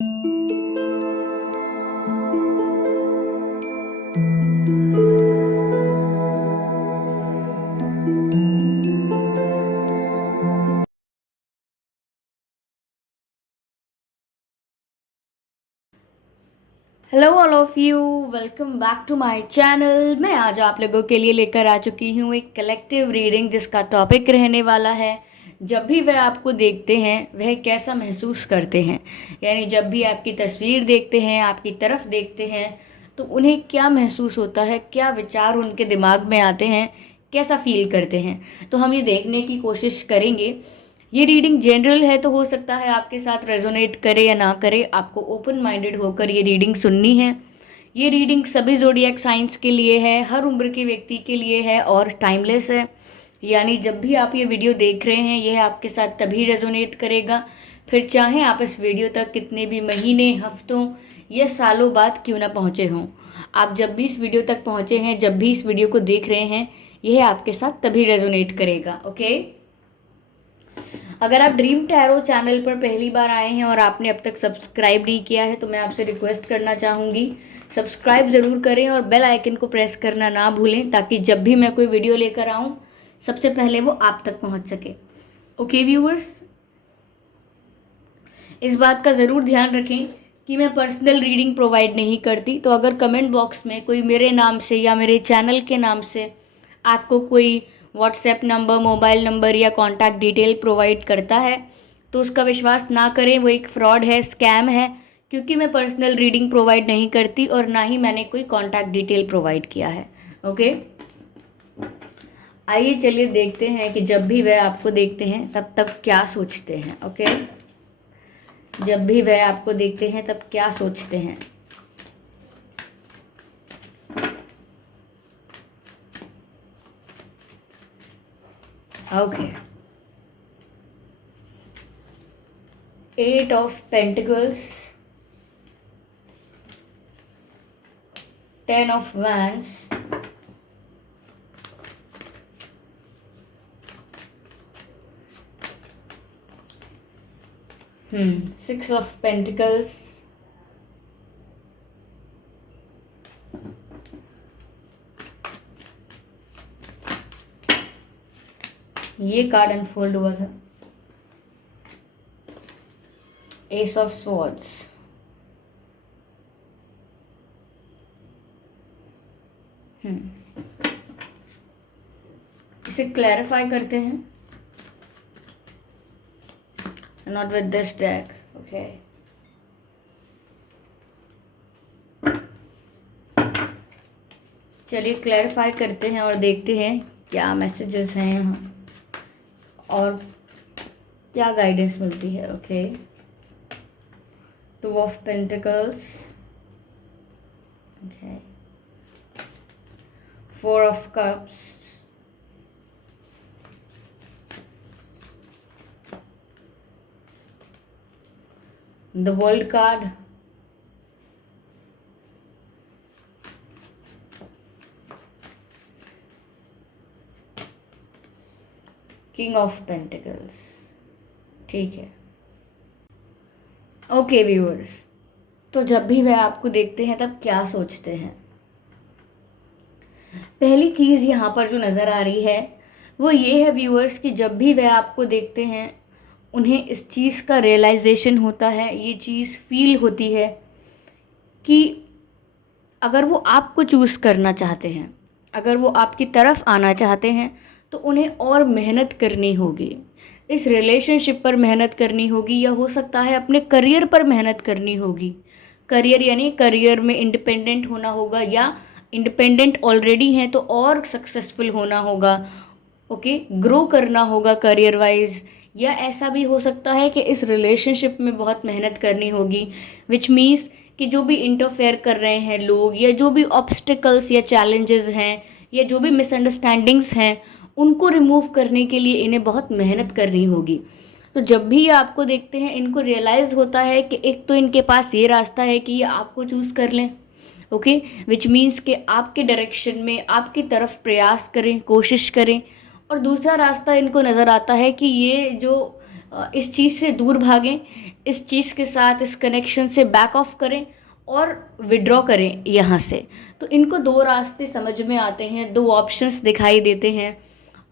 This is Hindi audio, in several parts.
Hello all of you, welcome back to my channel. मैं आज आप लोगों के लिए लेकर आ चुकी हूँ एक कलेक्टिव रीडिंग जिसका टॉपिक रहने वाला है जब भी वह आपको देखते हैं वह कैसा महसूस करते हैं। यानी जब भी आपकी तस्वीर देखते हैं, आपकी तरफ देखते हैं, तो उन्हें क्या महसूस होता है, क्या विचार उनके दिमाग में आते हैं, कैसा फील करते हैं। तो हम ये देखने की कोशिश करेंगे। ये रीडिंग जनरल है तो हो सकता है आपके साथ रेजोनेट करे या ना करे, आपको ओपन माइंडेड होकर ये रीडिंग सुननी है। ये रीडिंग सभी ज़ोडिएक साइंस के लिए है, हर उम्र के व्यक्ति के लिए है और टाइमलेस है। यानी जब भी आप ये वीडियो देख रहे हैं यह आपके साथ तभी रेजोनेट करेगा, फिर चाहे आप इस वीडियो तक कितने भी महीने, हफ्तों या सालों बाद क्यों ना पहुँचे हों। आप जब भी इस वीडियो तक पहुँचे हैं, जब भी इस वीडियो को देख रहे हैं, यह आपके साथ तभी रेजोनेट करेगा। ओके, अगर आप ड्रीम टैरो चैनल पर पहली बार आए हैं और आपने अब तक सब्सक्राइब नहीं किया है तो मैं आपसे रिक्वेस्ट करना चाहूँगी, सब्सक्राइब ज़रूर करें और बेल आइकन को प्रेस करना ना भूलें ताकि जब भी मैं कोई वीडियो लेकर आऊँ सबसे पहले वो आप तक पहुँच सके। ओके व्यूअर्स, इस बात का ज़रूर ध्यान रखें कि मैं पर्सनल रीडिंग प्रोवाइड नहीं करती। तो अगर कमेंट बॉक्स में कोई मेरे नाम से या मेरे चैनल के नाम से आपको कोई व्हाट्सएप नंबर, मोबाइल नंबर या कॉन्टैक्ट डिटेल प्रोवाइड करता है तो उसका विश्वास ना करें, वो एक फ्रॉड है, स्कैम है। क्योंकि मैं पर्सनल रीडिंग प्रोवाइड नहीं करती और ना ही मैंने कोई कॉन्टैक्ट डिटेल प्रोवाइड किया है। ओके, आइए चलिए देखते हैं कि जब भी वह आपको देखते हैं तब तक क्या सोचते हैं। ओके, जब भी वह आपको देखते हैं तब क्या सोचते हैं। Okay, 8 of Pentacles, 10 of Wands, 6 of Pentacles, ये कार्ड अनफोल्ड हुआ था, एस ऑफ स्वॉर्ड्स। इसे क्लैरिफाई करते हैं, not with this deck. Okay, चलिए क्लैरिफाई करते हैं और देखते हैं क्या मैसेजेस हैं यहाँ और क्या गाइडेंस मिलती है। Okay, 2 of Pentacles, okay, 4 of Cups, the World card, King of Pentacles। ठीक है, ओके व्यूअर्स, तो जब भी वह आपको देखते हैं तब क्या सोचते हैं। पहली चीज़ यहाँ पर जो नज़र आ रही है वो ये है व्यूअर्स कि जब भी वह आपको देखते हैं उन्हें इस चीज़ का रियलाइजेशन होता है, ये चीज़ फील होती है कि अगर वो आपको चूज़ करना चाहते हैं, अगर वो आपकी तरफ आना चाहते हैं तो उन्हें और मेहनत करनी होगी, इस रिलेशनशिप पर मेहनत करनी होगी, या हो सकता है अपने करियर पर मेहनत करनी होगी। करियर यानी करियर में इंडिपेंडेंट होना होगा, या इंडिपेंडेंट ऑलरेडी हैं तो और सक्सेसफुल होना होगा। ओके, ग्रो करना होगा करियर वाइज, या ऐसा भी हो सकता है कि इस रिलेशनशिप में बहुत मेहनत करनी होगी, विच मीन्स कि जो भी इंटरफेयर कर रहे हैं लोग, या जो भी ऑब्स्टिकल्स या चैलेंजेस हैं, या जो भी मिसअंडरस्टैंडिंग्स हैं, उनको रिमूव करने के लिए इन्हें बहुत मेहनत करनी होगी। तो जब भी ये आपको देखते हैं इनको रियलाइज़ होता है कि एक तो इनके पास ये रास्ता है कि ये आपको चूज़ कर लें। ओके, विच मीन्स कि आपके डायरेक्शन में, आपकी तरफ प्रयास करें, कोशिश करें। और दूसरा रास्ता इनको नज़र आता है कि ये जो इस चीज़ से दूर भागें, इस चीज़ के साथ, इस कनेक्शन से बैक ऑफ करें और विड्रॉ करें यहाँ से। तो इनको दो रास्ते समझ में आते हैं, दो ऑप्शंस दिखाई देते हैं।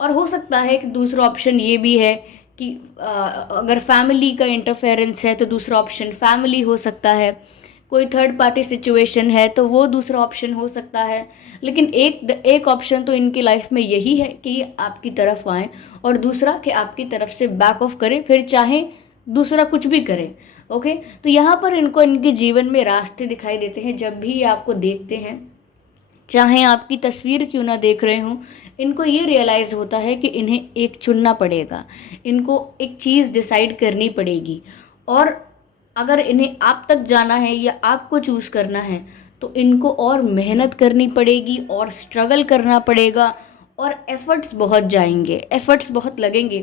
और हो सकता है कि दूसरा ऑप्शन ये भी है कि अगर फैमिली का इंटरफेरेंस है तो दूसरा ऑप्शन फैमिली हो सकता है, कोई थर्ड पार्टी सिचुएशन है तो वो दूसरा ऑप्शन हो सकता है। लेकिन एक ऑप्शन तो इनकी लाइफ में यही है कि ये आपकी तरफ आएँ, और दूसरा कि आपकी तरफ से बैक ऑफ करें, फिर चाहे दूसरा कुछ भी करें। ओके, तो यहाँ पर इनको इनके जीवन में रास्ते दिखाई देते हैं जब भी ये आपको देखते हैं, चाहे आपकी तस्वीर क्यों ना देख रहे हों। इनको ये रियलाइज़ होता है कि इन्हें एक चुनना पड़ेगा, इनको एक चीज़ डिसाइड करनी पड़ेगी, और अगर इन्हें आप तक जाना है या आपको चूज़ करना है तो इनको और मेहनत करनी पड़ेगी और स्ट्रगल करना पड़ेगा, और एफ़र्ट्स बहुत जाएंगे, एफ़र्ट्स बहुत लगेंगे।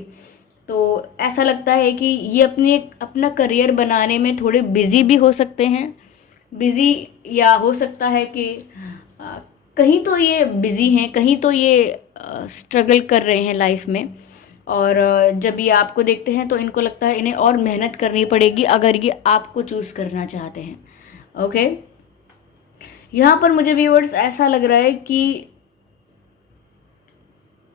तो ऐसा लगता है कि ये अपना करियर बनाने में थोड़े बिज़ी भी हो सकते हैं, बिज़ी, या हो सकता है कि अ, कहीं तो ये बिज़ी हैं, कहीं तो ये स्ट्रगल कर रहे हैं लाइफ में। और जब ये आपको देखते हैं तो इनको लगता है इन्हें और मेहनत करनी पड़ेगी अगर ये आपको चूज़ करना चाहते हैं। ओके, यहाँ पर मुझे व्यूअर्स ऐसा लग रहा है कि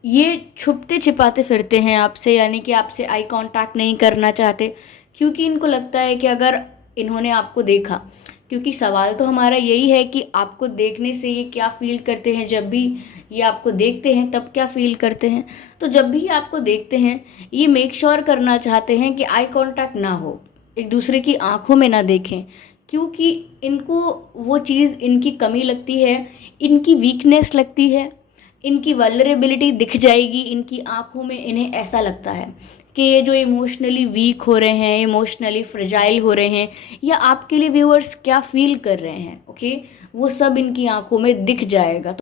ये छुपते छिपाते फिरते हैं आपसे, यानी कि आपसे आई कांटेक्ट नहीं करना चाहते, क्योंकि इनको लगता है कि अगर इन्होंने आपको देखा, क्योंकि सवाल तो हमारा यही है कि आपको देखने से ये क्या फ़ील करते हैं, जब भी ये आपको देखते हैं तब क्या फ़ील करते हैं। तो जब भी आपको देखते हैं ये मेक श्योर करना चाहते हैं कि आई कांटेक्ट ना हो, एक दूसरे की आंखों में ना देखें, क्योंकि इनको वो चीज़ इनकी कमी लगती है, इनकी वीकनेस लगती है, इनकी वल्नरेबिलिटी दिख जाएगी इनकी आंखों में। इन्हें ऐसा लगता है कि ये जो इमोशनली वीक हो रहे हैं, इमोशनली फ्रेजाइल हो रहे हैं, या आपके लिए व्यूअर्स क्या फील कर रहे हैं, ओके, वो सब इनकी आंखों में दिख जाएगा।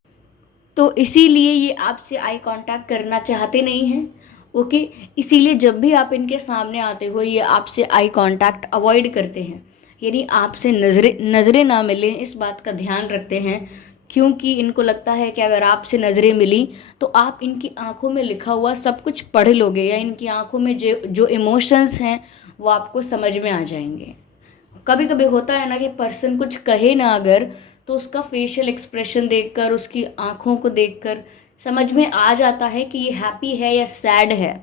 तो इसीलिए ये आपसे आई कांटेक्ट करना चाहते नहीं हैं। ओके, इसीलिए जब भी आप इनके सामने आते हो ये आपसे आई कांटेक्ट अवॉइड करते हैं, यानी आपसे नज़रें ना मिलें, इस बात का ध्यान रखते हैं, क्योंकि इनको लगता है कि अगर आपसे नज़रें मिली तो आप इनकी आंखों में लिखा हुआ सब कुछ पढ़ लोगे, या इनकी आंखों में जो जो इमोशंस हैं वो आपको समझ में आ जाएंगे। कभी कभी होता है ना कि पर्सन कुछ कहे ना अगर, तो उसका फेशियल एक्सप्रेशन देखकर, उसकी आंखों को देखकर समझ में आ जाता है कि ये हैप्पी है या सैड है।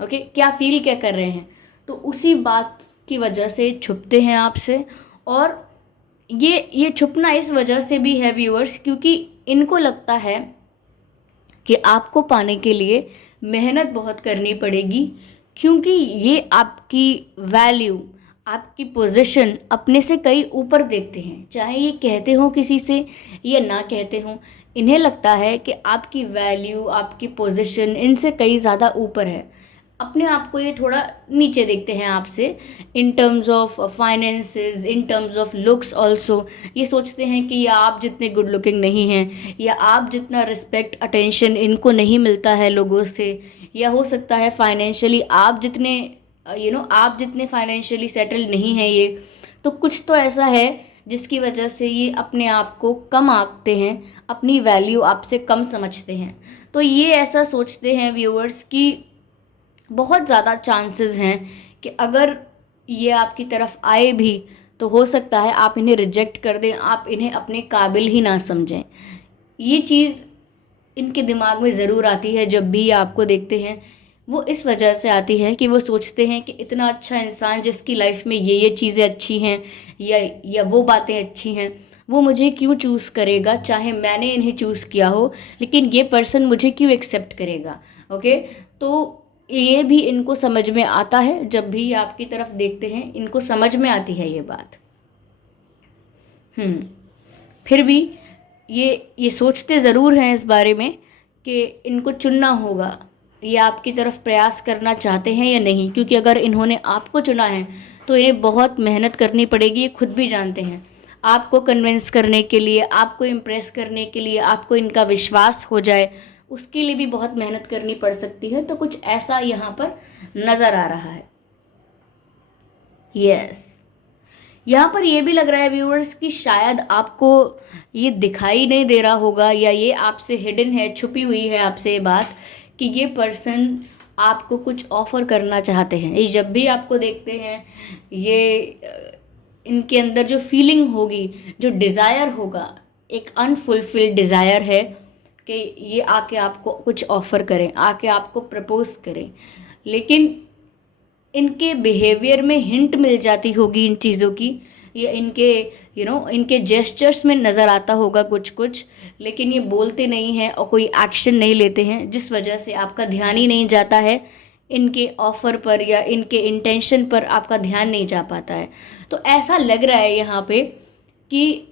ओके, क्या फील क्या कर रहे हैं। तो उसी बात की वजह से छुपते हैं आपसे। और ये छुपना इस वजह से भी है व्यूअर्स, क्योंकि इनको लगता है कि आपको पाने के लिए मेहनत बहुत करनी पड़ेगी, क्योंकि ये आपकी वैल्यू, आपकी पोजीशन अपने से कई ऊपर देखते हैं, चाहे ये कहते हो किसी से या ना कहते हो। इन्हें लगता है कि आपकी वैल्यू, आपकी पोजीशन इनसे कई ज़्यादा ऊपर है। अपने आप को ये थोड़ा नीचे देखते हैं आपसे, in terms of finances, in terms of looks also. ये सोचते हैं कि या आप जितने गुड लुकिंग नहीं हैं, या आप जितना रिस्पेक्ट अटेंशन इनको नहीं मिलता है लोगों से, या हो सकता है फाइनेंशियली आप जितने आप जितने फाइनेंशियली सेटल नहीं हैं ये, तो कुछ तो ऐसा है जिसकी वजह से ये अपने आप को कम आंकते हैं, अपनी वैल्यू आपसे कम समझते हैं। तो ये ऐसा सोचते हैं व्यूअर्स कि बहुत ज़्यादा चांसेस हैं कि अगर ये आपकी तरफ आए भी तो हो सकता है आप इन्हें रिजेक्ट कर दें, आप इन्हें अपने काबिल ही ना समझें। ये चीज़ इनके दिमाग में ज़रूर आती है जब भी ये आपको देखते हैं। वो इस वजह से आती है कि वो सोचते हैं कि इतना अच्छा इंसान जिसकी लाइफ में ये चीज़ें अच्छी हैं, या वो बातें अच्छी हैं, वो मुझे क्यों चूज़ करेगा, चाहे मैंने इन्हें चूज़ किया हो, लेकिन ये पर्सन मुझे क्यों एक्सेप्ट करेगा। ओके, तो ये भी इनको समझ में आता है, जब भी आपकी तरफ देखते हैं इनको समझ में आती है ये बात। फिर भी ये सोचते ज़रूर हैं इस बारे में कि इनको चुनना होगा, ये आपकी तरफ प्रयास करना चाहते हैं या नहीं, क्योंकि अगर इन्होंने आपको चुना है तो इन्हें बहुत मेहनत करनी पड़ेगी, ये खुद भी जानते हैं। आपको कन्विंस करने के लिए, आपको इम्प्रेस करने के लिए, आपको इनका विश्वास हो जाए, उसके लिए भी बहुत मेहनत करनी पड़ सकती है। तो कुछ ऐसा यहाँ पर नज़र आ रहा है। यस, यहाँ पर ये भी लग रहा है व्यूअर्स कि शायद आपको ये दिखाई नहीं दे रहा होगा, या ये आपसे हिडन है, छुपी हुई है आपसे ये बात, कि ये पर्सन आपको कुछ ऑफ़र करना चाहते हैं। ये जब भी आपको देखते हैं, ये इनके अंदर जो फीलिंग होगी, जो डिज़ायर होगा, एक अनफुलफिल्ड डिज़ायर है कि ये आके आपको कुछ ऑफ़र करें, आके आपको प्रपोज़ करें। लेकिन इनके बिहेवियर में हिंट मिल जाती होगी इन चीज़ों की, या इनके इनके जेस्चर्स में नज़र आता होगा कुछ कुछ, लेकिन ये बोलते नहीं हैं और कोई एक्शन नहीं लेते हैं, जिस वजह से आपका ध्यान ही नहीं जाता है इनके ऑफ़र पर, या इनके इंटेंशन पर आपका ध्यान नहीं जा पाता है। तो ऐसा लग रहा है यहाँ पे कि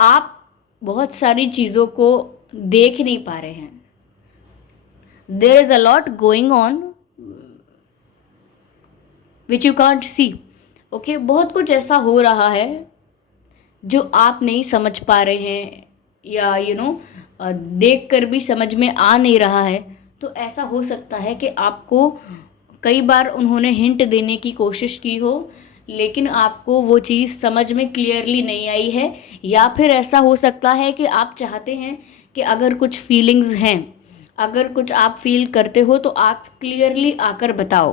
आप बहुत सारी चीज़ों को देख नहीं पा रहे हैं। There is a lot going on which you can't see. Okay, बहुत कुछ ऐसा हो रहा है जो आप नहीं समझ पा रहे हैं, या देख कर भी समझ में आ नहीं रहा है। तो ऐसा हो सकता है कि आपको कई बार उन्होंने हिंट देने की कोशिश की हो, लेकिन आपको वो चीज़ समझ में क्लियरली नहीं आई है। या फिर ऐसा हो सकता है कि आप चाहते हैं कि अगर कुछ फीलिंग्स हैं, अगर कुछ आप फील करते हो, तो आप क्लियरली आकर बताओ,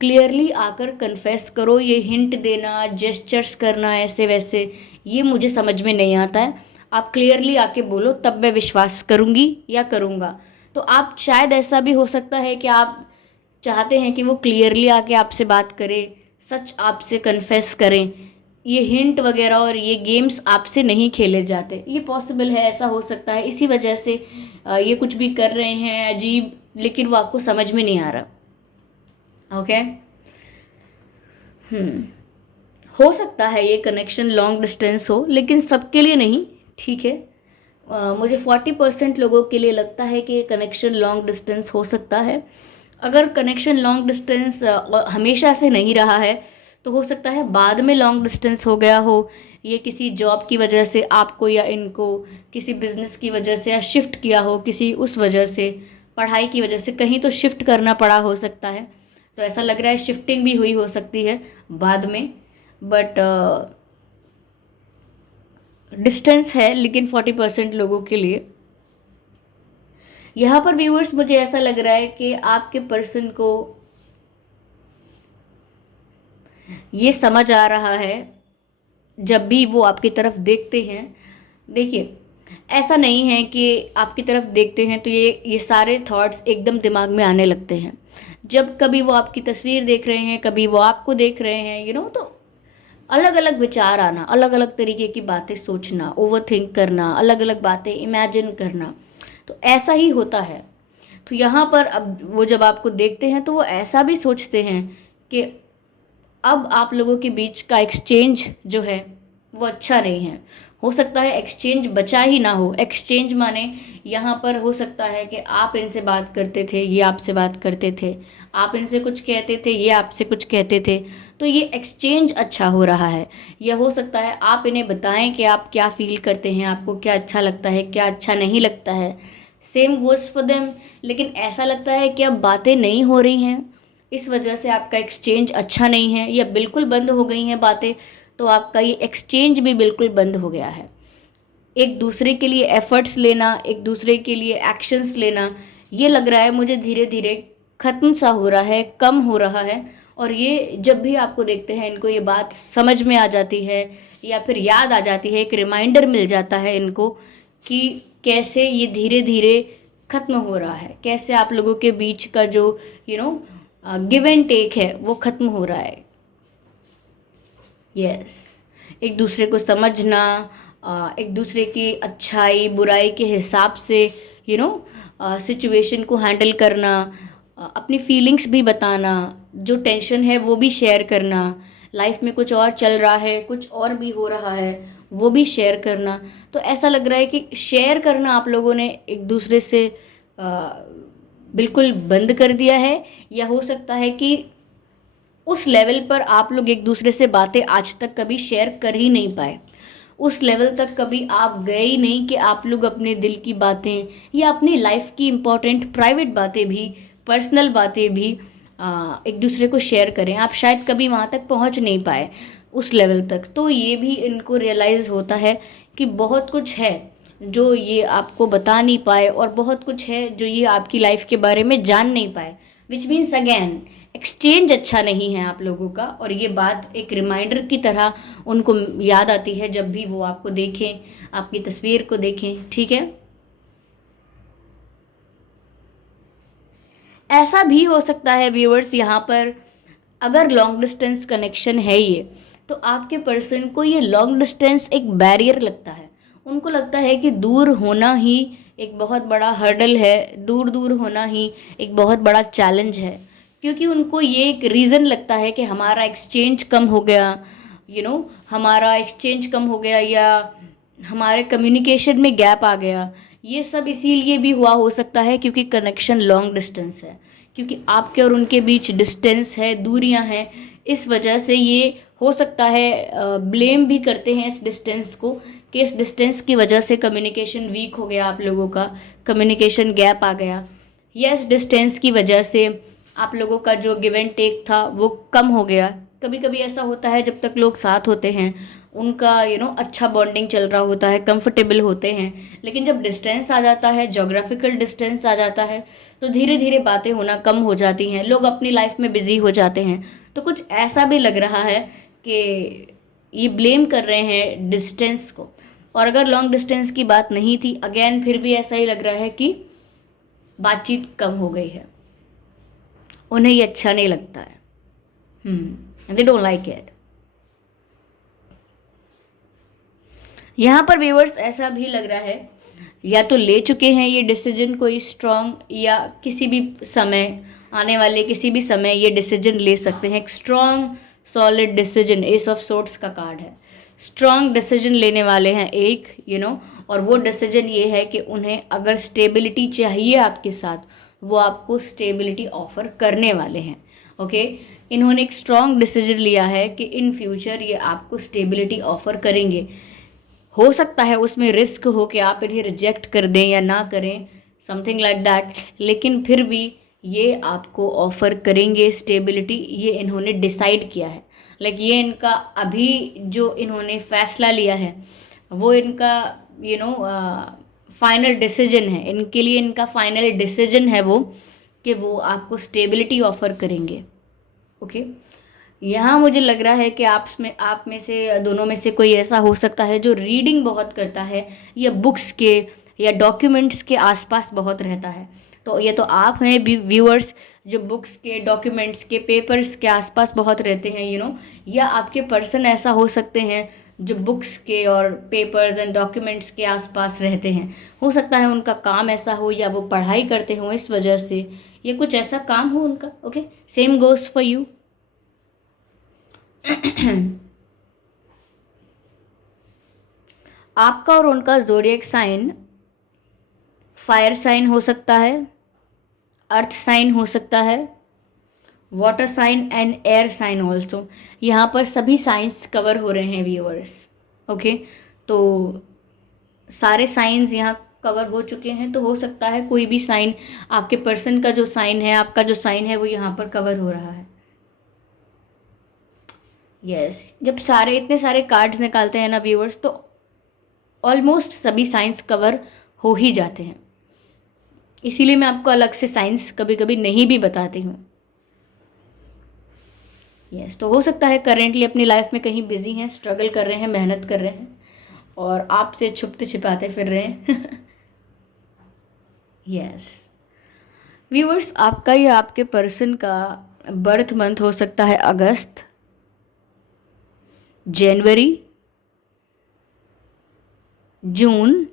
क्लियरली आकर कन्फेस करो। ये हिंट देना, जेस्चर्स करना, ऐसे वैसे, ये मुझे समझ में नहीं आता है। आप क्लियरली आके बोलो, तब मैं विश्वास करूँगी या करूँगा। तो आप शायद ऐसा भी हो सकता है कि आप चाहते हैं कि वो क्लियरली आके आपसे बात करे, सच आपसे कन्फेस करें। ये हिंट वगैरह और ये गेम्स आपसे नहीं खेले जाते, ये पॉसिबल है, ऐसा हो सकता है। इसी वजह से ये कुछ भी कर रहे हैं अजीब, लेकिन वो आपको समझ में नहीं आ रहा। ओके, हो सकता है ये कनेक्शन लॉन्ग डिस्टेंस हो, लेकिन सबके लिए नहीं, ठीक है। मुझे 40% लोगों के लिए लगता है कि ये कनेक्शन लॉन्ग डिस्टेंस हो सकता है। अगर कनेक्शन लॉन्ग डिस्टेंस हमेशा से नहीं रहा है, तो हो सकता है बाद में लॉन्ग डिस्टेंस हो गया हो। ये किसी जॉब की वजह से आपको या इनको किसी बिजनेस की वजह से, या शिफ्ट किया हो किसी उस वजह से, पढ़ाई की वजह से कहीं तो शिफ्ट करना पड़ा हो सकता है। तो ऐसा लग रहा है शिफ्टिंग भी हुई हो सकती है बाद में, बट डिस्टेंस है लेकिन 40% लोगों के लिए। यहाँ पर व्यूअर्स, मुझे ऐसा लग रहा है कि आपके पर्सन को ये समझ आ रहा है जब भी वो आपकी तरफ देखते हैं। देखिए, ऐसा नहीं है कि आपकी तरफ देखते हैं तो ये सारे थॉट्स एकदम दिमाग में आने लगते हैं। जब कभी वो आपकी तस्वीर देख रहे हैं, कभी वो आपको देख रहे हैं, तो अलग अलग विचार आना, अलग अलग तरीके की बातें सोचना, ओवर थिंक करना, अलग अलग बातें इमेजिन करना, तो ऐसा ही होता है। तो यहाँ पर अब वो जब आपको देखते हैं तो वो ऐसा भी सोचते हैं कि अब आप लोगों के बीच का एक्सचेंज जो है वो अच्छा नहीं है। हो सकता है एक्सचेंज बचा ही ना हो। एक्सचेंज माने यहाँ पर हो सकता है कि आप इनसे बात करते थे, ये आपसे बात करते थे, आप इनसे कुछ कहते थे, ये आपसे कुछ कहते थे, तो ये एक्सचेंज अच्छा हो रहा है। या हो सकता है आप इन्हें बताएं कि आप क्या फील करते हैं, आपको क्या अच्छा लगता है, क्या अच्छा नहीं लगता है। Same goes for them. लेकिन ऐसा लगता है कि अब बातें नहीं हो रही हैं, इस वजह से आपका एक्सचेंज अच्छा नहीं है, या बिल्कुल बंद हो गई हैं बातें, तो आपका ये एक्सचेंज भी बिल्कुल बंद हो गया है। एक दूसरे के लिए एफर्ट्स लेना, एक दूसरे के लिए एक्शंस लेना, ये लग रहा है मुझे धीरे धीरे ख़त्म सा हो रहा है, कम हो रहा है। और ये जब भी आपको देखते हैं, इनको ये बात समझ में आ जाती है, या फिर याद आ जाती है, एक रिमाइंडर मिल जाता है इनको कि कैसे ये धीरे धीरे ख़त्म हो रहा है, कैसे आप लोगों के बीच का जो गिव एंड टेक है वो ख़त्म हो रहा है। यस, एक दूसरे को समझना, एक दूसरे की अच्छाई बुराई के हिसाब से सिचुएशन को हैंडल करना, अपनी फीलिंग्स भी बताना, जो टेंशन है वो भी शेयर करना, लाइफ में कुछ और चल रहा है, कुछ और भी हो रहा है, वो भी शेयर करना। तो ऐसा लग रहा है कि शेयर करना आप लोगों ने एक दूसरे से बिल्कुल बंद कर दिया है। या हो सकता है कि उस लेवल पर आप लोग एक दूसरे से बातें आज तक कभी शेयर कर ही नहीं पाए, उस लेवल तक कभी आप गए ही नहीं कि आप लोग अपने दिल की बातें या अपनी लाइफ की इम्पोर्टेंट प्राइवेट बातें भी, पर्सनल बातें भी एक दूसरे को शेयर करें। आप शायद कभी वहाँ तक पहुँच नहीं पाए उस लेवल तक। तो ये भी इनको रियलाइज़ होता है कि बहुत कुछ है, जो ये आपको बता नहीं पाए, और बहुत कुछ है जो ये आपकी लाइफ के बारे में जान नहीं पाए, विच मीन्स अगेन एक्सचेंज अच्छा नहीं है आप लोगों का। और ये बात एक रिमाइंडर की तरह उनको याद आती है जब भी वो आपको देखें, आपकी तस्वीर को देखें, ठीक है। ऐसा भी हो सकता है व्यूअर्स यहाँ पर, अगर लॉन्ग डिस्टेंस कनेक्शन है ये, तो आपके पर्सन को ये लॉन्ग डिस्टेंस एक बैरियर लगता है। उनको लगता है कि दूर होना ही एक बहुत बड़ा हर्डल है, दूर दूर होना ही एक बहुत बड़ा चैलेंज है, क्योंकि उनको ये एक रीज़न लगता है कि हमारा एक्सचेंज कम हो गया, हमारा एक्सचेंज कम हो गया, या हमारे कम्युनिकेशन में गैप आ गया। ये सब इसीलिए भी हुआ हो सकता है क्योंकि कनेक्शन लॉन्ग डिस्टेंस है, क्योंकि आपके और उनके बीच डिस्टेंस है, दूरियां हैं। इस वजह से ये हो सकता है, ब्लेम भी करते हैं इस डिस्टेंस को, कि इस डिस्टेंस की वजह से कम्युनिकेशन वीक हो गया, आप लोगों का कम्युनिकेशन गैप आ गया, या इस डिस्टेंस की वजह से आप लोगों का जो गिव एंड टेक था वो कम हो गया। कभी कभी ऐसा होता है जब तक लोग साथ होते हैं उनका अच्छा बॉन्डिंग चल रहा होता है, कंफर्टेबल होते हैं, लेकिन जब डिस्टेंस आ जाता है, जोग्राफिकल डिस्टेंस आ जाता है, तो धीरे धीरे बातें होना कम हो जाती हैं, लोग अपनी लाइफ में बिजी हो जाते हैं। तो कुछ ऐसा भी लग रहा है कि ये ब्लेम कर रहे हैं डिस्टेंस को। और अगर लॉन्ग डिस्टेंस की बात नहीं थी, अगेन फिर भी ऐसा ही लग रहा है कि बातचीत कम हो गई है, उन्हें ये अच्छा नहीं लगता है, दे डोंट लाइक इट। यहाँ पर व्यूअर्स ऐसा भी लग रहा है, या तो ले चुके हैं ये डिसीजन कोई स्ट्रांग, या किसी भी समय, आने वाले किसी भी समय ये डिसीजन ले सकते हैं। एक strong solid decision, S of sorts का कार्ड है, स्ट्रांग डिसीजन लेने वाले हैं एक, और वो डिसीजन ये है कि उन्हें अगर स्टेबिलिटी चाहिए आपके साथ, वो आपको स्टेबिलिटी ऑफर करने वाले हैं। ओके, इन्होंने एक स्ट्रांग डिसीजन लिया है कि इन फ्यूचर ये आपको स्टेबिलिटी ऑफर करेंगे। हो सकता है उसमें रिस्क हो कि आप इन्हें रिजेक्ट कर दें या ना करें, समथिंग लाइक दैट, लेकिन फिर भी ये आपको ऑफर करेंगे स्टेबिलिटी, ये इन्होंने डिसाइड किया है। ये इनका अभी जो इन्होंने फैसला लिया है वो इनका फाइनल डिसीजन है, इनके लिए इनका फाइनल डिसीजन है वो, कि वो आपको स्टेबिलिटी ऑफर करेंगे। ओके, यहाँ मुझे लग रहा है कि आप में से दोनों में से कोई ऐसा हो सकता है जो रीडिंग बहुत करता है, या बुक्स के या डॉक्यूमेंट्स के आसपास बहुत रहता है। तो ये तो आप हैं व्यूअर्स जो बुक्स के, डॉक्यूमेंट्स के, पेपर्स के आसपास बहुत रहते हैं, या आपके पर्सन ऐसा हो सकते हैं जो बुक्स के और पेपर्स एंड डॉक्यूमेंट्स के आसपास रहते हैं। हो सकता है उनका काम ऐसा हो, या वो पढ़ाई करते हो इस वजह से, या कुछ ऐसा काम हो उनका। Okay, same goes for you. आपका और उनका ज़ोडिएक साइन फायर साइन हो सकता है, अर्थ साइन हो सकता है, water sign and air sign also. यहाँ पर सभी साइंस कवर हो रहे हैं व्यूअर्स। ओके, तो सारे साइंस यहाँ कवर हो चुके हैं, तो हो सकता है कोई भी साइन, आपके पर्सन का जो साइन है, आपका जो साइन है, वो यहाँ पर कवर हो रहा है। यस, जब इतने सारे कार्ड्स निकालते हैं ना व्यूअर्स, तो ऑलमोस्ट सभी साइंस कवर हो ही जाते हैं। इसीलिए मैं आपको अलग से साइंस कभी कभी नहीं भी बताती हूँ। यस, तो हो सकता है करेंटली अपनी लाइफ में कहीं बिजी हैं, स्ट्रगल कर रहे हैं, मेहनत कर रहे हैं, और आपसे छुपते छिपाते फिर रहे हैं। यस व्यूअर्स, आपका या आपके पर्सन का बर्थ मंथ हो सकता है अगस्त, जनवरी, जून,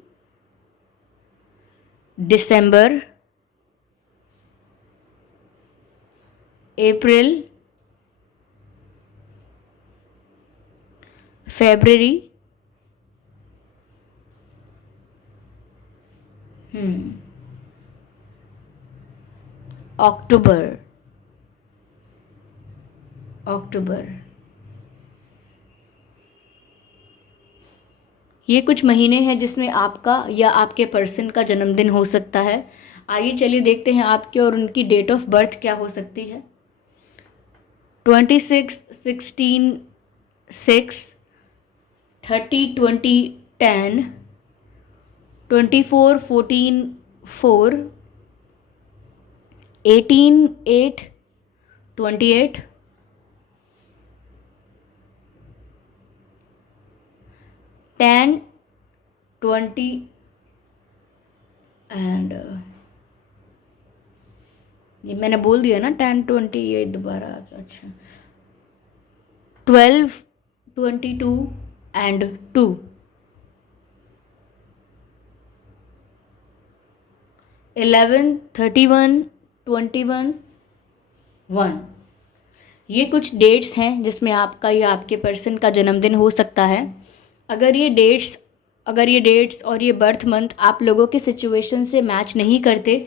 दिसंबर, अप्रैल, फरवरी, अक्टूबर। ये कुछ महीने हैं जिसमें आपका या आपके पर्सन का जन्मदिन हो सकता है। आइए चलिए देखते हैं आपके और उनकी डेट ऑफ बर्थ क्या हो सकती है। 26, 16, 6, 30, 20, 10, 24, 14, 4, 18, 8, 28, 10, 20 एंड ये मैंने बोल दिया ना 10, 20, ये दोबारा अच्छा 12, 22 एंड 2, 11, 31, 21, 1। ये कुछ डेट्स हैं जिसमें आपका या आपके पर्सन का जन्मदिन हो सकता है। अगर ये डेट्स और ये बर्थ मंथ आप लोगों के सिचुएशन से मैच नहीं करते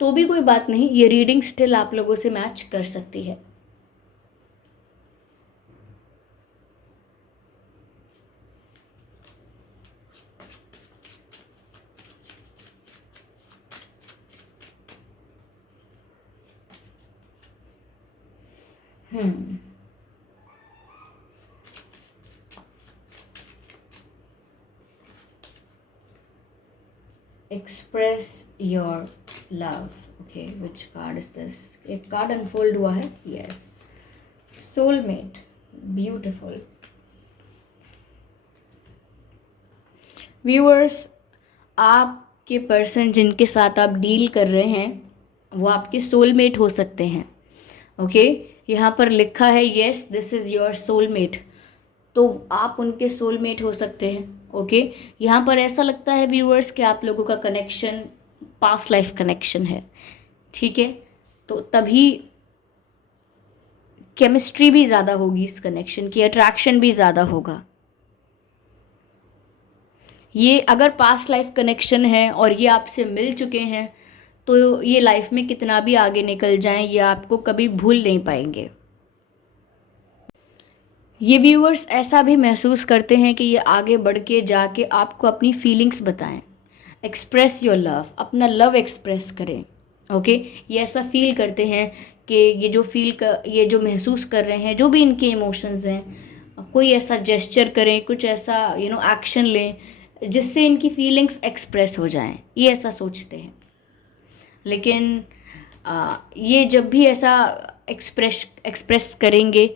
तो भी कोई बात नहीं, ये रीडिंग स्टिल आप लोगों से मैच कर सकती है। Express your love. Okay, which card is this? एक कार्ड अनफोल्ड हुआ है। Yes, soulmate, beautiful. Viewers, आपके पर्सन जिनके साथ आप डील कर रहे हैं वो आपके सोलमेट हो सकते हैं। ओके, यहाँ पर लिखा है yes this is your soulmate, तो आप उनके सोलमेट हो सकते हैं। ओके, यहाँ पर ऐसा लगता है व्यूअर्स कि आप लोगों का कनेक्शन पास्ट लाइफ कनेक्शन है। ठीक है, तो तभी केमिस्ट्री भी ज़्यादा होगी इस कनेक्शन की, अट्रैक्शन भी ज़्यादा होगा। ये अगर पास्ट लाइफ कनेक्शन है और ये आपसे मिल चुके हैं तो ये लाइफ में कितना भी आगे निकल जाएं ये आपको कभी भूल नहीं पाएंगे। ये व्यूअर्स ऐसा भी महसूस करते हैं कि ये आगे बढ़ के जाके आपको अपनी फीलिंग्स बताएं। एक्सप्रेस योर लव, अपना लव एक्सप्रेस करें। ओके, ये ऐसा फील करते हैं कि ये जो महसूस कर रहे हैं, जो भी इनके इमोशंस हैं, कोई ऐसा जेस्चर करें, कुछ ऐसा एक्शन लें जिससे इनकी फीलिंग्स एक्सप्रेस हो जाएं। ये ऐसा सोचते हैं, लेकिन ये जब भी ऐसा एक्सप्रेस करेंगे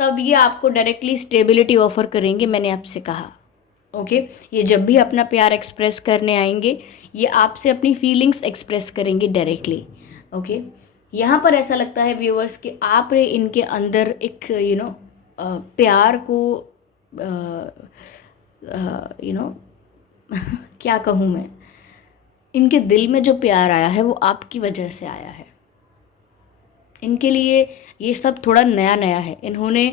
तब ये आपको डायरेक्टली स्टेबिलिटी ऑफर करेंगे। मैंने आपसे कहा ओके, ये जब भी अपना प्यार एक्सप्रेस करने आएंगे ये आपसे अपनी फीलिंग्स एक्सप्रेस करेंगे डायरेक्टली। ओके, यहाँ पर ऐसा लगता है व्यूअर्स कि आप इनके अंदर एक प्यार को क्या कहूँ मैं, इनके दिल में जो प्यार आया है वो आपकी वजह से आया है। इनके लिए ये सब थोड़ा नया नया है, इन्होंने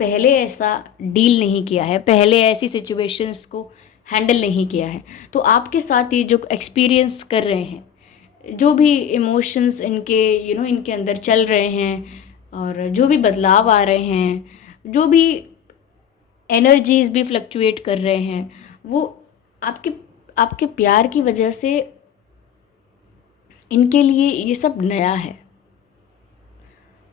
पहले ऐसा डील नहीं किया है, पहले ऐसी सिचुएशंस को हैंडल नहीं किया है। तो आपके साथ ये जो एक्सपीरियंस कर रहे हैं, जो भी इमोशंस इनके इनके अंदर चल रहे हैं और जो भी बदलाव आ रहे हैं, जो भी एनर्जीज भी फ्लक्चुएट कर रहे हैं, वो आपके प्यार की वजह से इनके लिए ये सब नया है।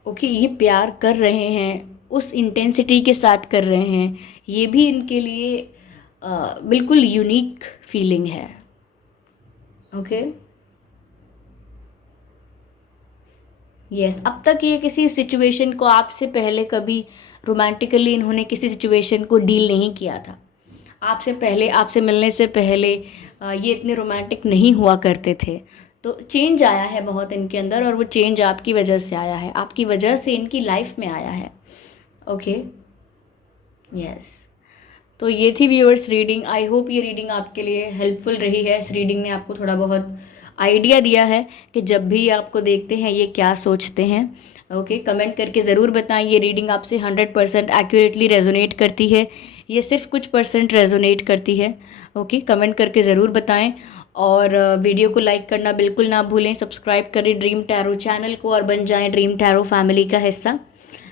ओके, ये प्यार कर रहे हैं, उस इंटेंसिटी के साथ कर रहे हैं, ये भी इनके लिए बिल्कुल यूनिक फीलिंग है। ओके, यस, अब तक ये किसी सिचुएशन को आपसे पहले कभी रोमांटिकली इन्होंने किसी सिचुएशन को डील नहीं किया था। आपसे मिलने से पहले ये इतने रोमांटिक नहीं हुआ करते थे। तो चेंज आया है बहुत इनके अंदर और वो चेंज आपकी वजह से आया है, आपकी वजह से इनकी लाइफ में आया है। ओके, यस, तो ये थी व्यूअर्स रीडिंग। आई होप ये रीडिंग आपके लिए हेल्पफुल रही है। इस रीडिंग ने आपको थोड़ा बहुत आइडिया दिया है कि जब भी आपको देखते हैं ये क्या सोचते हैं। ओके, कमेंट करके ज़रूर बताएं ये रीडिंग आपसे 100% एक्यूरेटली रेजोनेट करती है, ये सिर्फ कुछ % रेजोनेट करती है। ओके, कमेंट करके ज़रूर बताएं और वीडियो को लाइक करना बिल्कुल ना भूलें। सब्सक्राइब करें ड्रीम टैरो चैनल को और बन जाएं ड्रीम टैरो फैमिली का हिस्सा।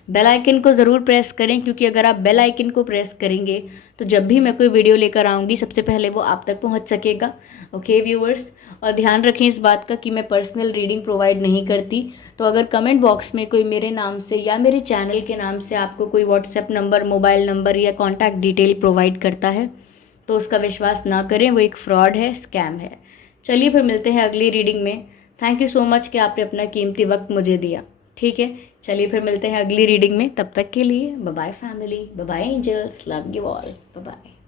बेल आइकन को ज़रूर प्रेस करें, क्योंकि अगर आप बेल आइकन को प्रेस करेंगे तो जब भी मैं कोई वीडियो लेकर आऊँगी सबसे पहले वो आप तक पहुँच सकेगा। ओके व्यूअर्स, और ध्यान रखें इस बात का कि मैं पर्सनल रीडिंग प्रोवाइड नहीं करती। तो अगर कमेंट बॉक्स में कोई मेरे नाम से या मेरे चैनल के नाम से आपको कोई व्हाट्सएप नंबर, मोबाइल नंबर या कॉन्टैक्ट डिटेल प्रोवाइड करता है तो उसका विश्वास ना करें, वो एक फ्रॉड है, स्कैम है। चलिए फिर मिलते हैं अगली रीडिंग में। थैंक यू सो मच कि आपने अपना कीमती वक्त मुझे दिया। ठीक है, चलिए फिर मिलते हैं अगली रीडिंग में। तब तक के लिए bye bye family, bye bye angels, love you all, bye bye.